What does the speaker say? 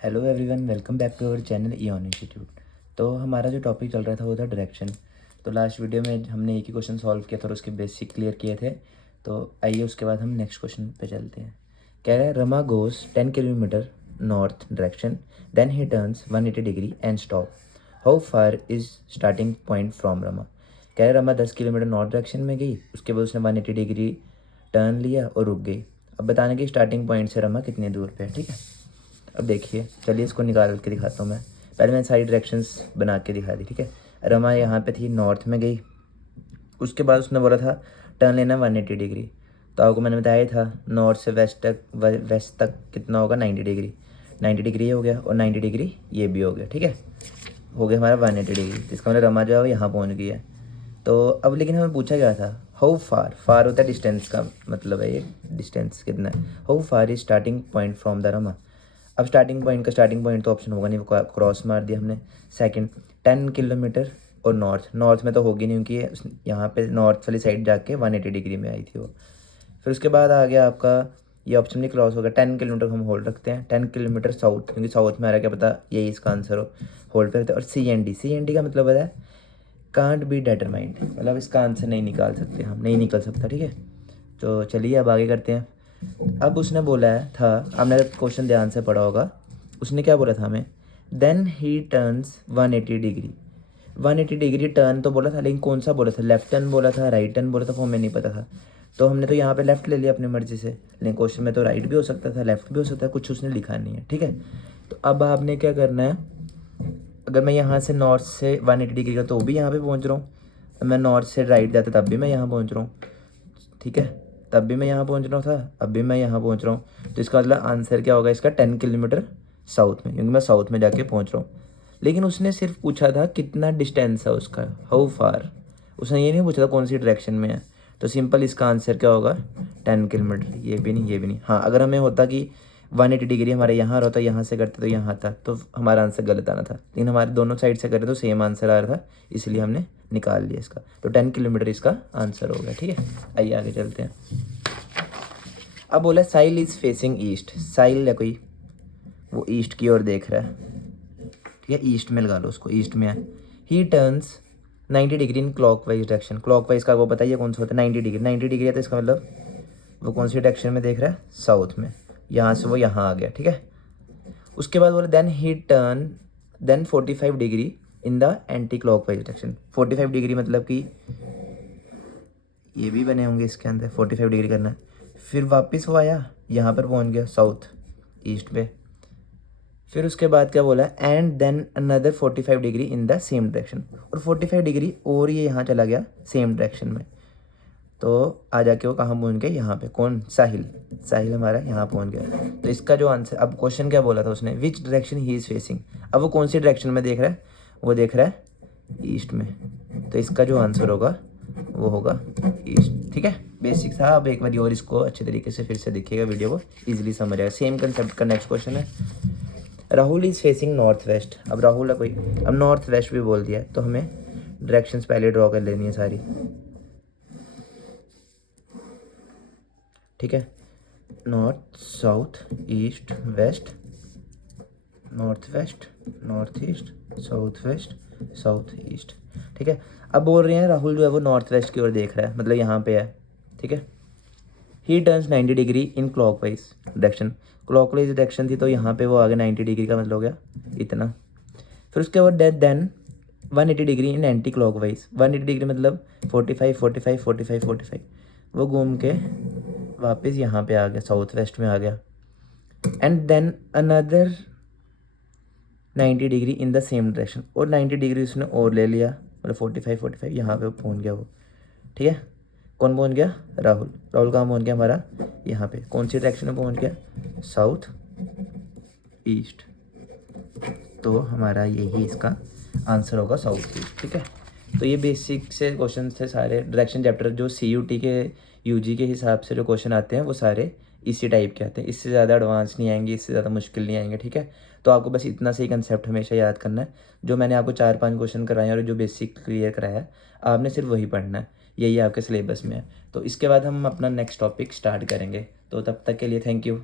Hello everyone, welcome back to our channel Eon institute. तो हमारा जो टॉपिक चल रहा था वो था डायरेक्शन। तो लास्ट वीडियो में हमने एक ही क्वेश्चन सॉल्व किया था और उसके बेसिक क्लियर किए थे। तो आइए उसके बाद हम नेक्स्ट क्वेश्चन पे चलते हैं। कह रहा है Rama goes 10 kilometre north direction, then he turns 180 degree and stop. How far is starting point from Rama. कह रहा है रमा 10 किलोमीटर नॉर्थ डायरेक्शन में गई, उसके बाद उसने 180 डिग्री टर्न लिया और रुक गई। अब बताने की स्टार्टिंग पॉइंट से रमा कितनी दूर पे है। ठीक है, अब देखिए, चलिए इसको निकाल के दिखाता हूँ मैं। पहले मैंने सारी डायरेक्शंस बना के दिखा दी। ठीक है, रमा यहाँ पे थी, नॉर्थ में गई, उसके बाद उसने बोला था टर्न लेना 180 डिग्री। तो आपको मैंने बताया था नॉर्थ से वेस्ट तक कितना होगा, 90 डिग्री। 90 डिग्री ये हो गया और 90 डिग्री ये भी हो गया। ठीक है, हो गया हमारा 180 डिग्री। इसका मतलब रमा जो है वो यहाँ पहुँच गई है। तो अब लेकिन हमें पूछा गया था हाउ फार। फार होता है डिस्टेंस का मतलब है, ये डिस्टेंस कितना है। How far is starting point from the Rama. अब स्टार्टिंग पॉइंट का स्टार्टिंग पॉइंट तो ऑप्शन होगा नहीं, वो क्रॉस मार दिया हमने। सेकंड 10 किलोमीटर और नॉर्थ में तो होगी नहीं, क्योंकि यहाँ पे नॉर्थ वाली साइड जाके 180 डिग्री में आई थी वो। फिर उसके बाद आ गया आपका ये ऑप्शन भी क्रॉस होगा। 10 किलोमीटर हम होल्ड रखते हैं, 10 किलोमीटर साउथ, क्योंकि साउथ में आ रहा है, क्या पता यही इसका आंसर हो। होल्ड पे रखते हैं। और सी एन डी का मतलब है कांट बी डेटरमाइंड, मतलब इसका आंसर नहीं निकाल सकते हम, नहीं निकल सकता। ठीक है, तो चलिए अब आगे करते हैं। अब उसने बोला है था, आपने क्वेश्चन ध्यान से पढ़ा होगा, उसने क्या बोला था हमें, then he turns 180 degree. 180 degree turn तो बोला था, लेकिन कौन सा बोला था, लेफ्ट टर्न बोला था, राइट टर्न बोला था, वो हमें नहीं पता था। तो हमने तो यहाँ पे लेफ्ट ले लिया अपनी मर्जी से, लेकिन क्वेश्चन में तो राइट भी हो सकता था, लेफ्ट भी हो सकता है, कुछ उसने लिखा नहीं है। ठीक है, तो अब आपने क्या करना है, अगर मैं यहाँ से नॉर्थ से 180 डिग्री का तो भी यहाँ पे पहुँच रहा हूँ, मैं नॉर्थ से राइट जाता तब भी मैं यहाँ पहुँच रहा हूँ। ठीक है, तब भी मैं यहाँ पहुँच रहा था, अब भी मैं यहाँ पहुँच रहा हूँ। तो इसका मतलब आंसर क्या होगा इसका, 10 किलोमीटर साउथ में, क्योंकि मैं साउथ में जाके पहुँच रहा हूँ। लेकिन उसने सिर्फ पूछा था कितना डिस्टेंस है उसका, हाउ फार। उसने ये नहीं पूछा था कौन सी डायरेक्शन में है। तो सिंपल इसका आंसर क्या होगा, 10 किलोमीटर। ये भी नहीं, ये भी नहीं। हाँ, अगर हमें होता कि 180 डिग्री हमारे यहाँ रहता, यहाँ से करते तो यहाँ आता, तो हमारा आंसर गलत आना था। लेकिन हमारे दोनों साइड से करे तो सेम आंसर आ रहा था, इसलिए हमने निकाल लिया इसका। तो 10 किलोमीटर इसका आंसर हो गया। ठीक है, आइए आगे चलते हैं। अब बोला साइल इज फेसिंग ईस्ट। साइल है कोई, वो ईस्ट की ओर देख रहा है। ठीक है, ईस्ट में लगा लो उसको, ईस्ट में है। ही turns 90 degree in clockwise direction. Clockwise का वो बताइए कौन सा होता है, 90 डिग्री। 90 डिग्री है तो इसका मतलब वो कौन सी डायरेक्शन में देख रहा है, साउथ में। यहाँ से वो यहाँ आ गया। ठीक है, उसके बाद बोला then he turn then 45 degree in the anticlockwise direction. 45 degree मतलब कि ये भी बने होंगे इसके अंदर, 45 डिग्री करना है। फिर वापस वो आया, यहाँ पर पहुँच गया साउथ ईस्ट पे। फिर उसके बाद क्या बोला, and then another 45 degree in the same direction. और 45 डिग्री और ये यहाँ चला गया सेम डायरेक्शन में। तो आ जाके वो कहाँ पहुँच गया, यहाँ पे। कौन, साहिल। साहिल हमारा यहाँ पहुँच गया। तो इसका जो आंसर, अब क्वेश्चन क्या बोला था उसने, which direction he is facing. अब वो कौन सी डायरेक्शन में देख रहा है, वो देख रहा है ईस्ट में। तो इसका जो आंसर होगा वो होगा ईस्ट। ठीक है, बेसिक था। अब एक बार और इसको अच्छे तरीके से फिर से देखिएगा, वीडियो को ईजिली समझ आएगा। सेम कंसेप्ट का नेक्स्ट क्वेश्चन है, Rahul is facing north west. अब राहुल है कोई, अब नॉर्थ वेस्ट भी बोल दिया है, तो हमें डायरेक्शंस पहले ड्रॉ कर लेनी है सारी। ठीक है, north, south, east, west, north west, north east, south west, south east. ठीक है, अब बोल रहे हैं राहुल जो है वो नॉर्थ वेस्ट की ओर देख रहा है, मतलब यहाँ पे है। ठीक है, ही turns 90 degree in clockwise direction. Clockwise direction थी तो यहाँ पे वो आ गया 90 डिग्री का मतलब हो गया इतना। फिर उसके बाद then 180 degree in anticlockwise. 180 degree मतलब 45 45 45 45, वो घूम के वापस यहाँ पे आ गया, साउथ वेस्ट में आ गया। And then another 90 degree in the same direction, और 90 डिग्री उसने और ले लिया, मतलब 45 45 यहाँ पे पहुँच गया वो। ठीक है, कौन पहुँच गया, राहुल। राहुल कहाँ पहुँच गया हमारा, यहाँ पे। कौन सी डायरेक्शन में पहुँच गया, साउथ ईस्ट। तो हमारा यही इसका आंसर होगा, साउथ ईस्ट। ठीक है, तो ये बेसिक से क्वेश्चन थे सारे। डायरेक्शन चैप्टर जो CUT के UG के हिसाब से जो क्वेश्चन आते हैं वो सारे इसी टाइप के आते हैं। इससे ज़्यादा एडवांस नहीं आएंगे, इससे ज़्यादा मुश्किल नहीं आएंगे। ठीक है, तो आपको बस इतना सही कंसेप्ट हमेशा याद करना है। जो मैंने आपको 4-5 क्वेश्चन कराए हैं और जो बेसिक क्लियर कराया है, आपने सिर्फ वही पढ़ना है, यही आपके सिलेबस में है। तो इसके बाद हम अपना नेक्स्ट टॉपिक स्टार्ट करेंगे। तो तब तक के लिए थैंक यू।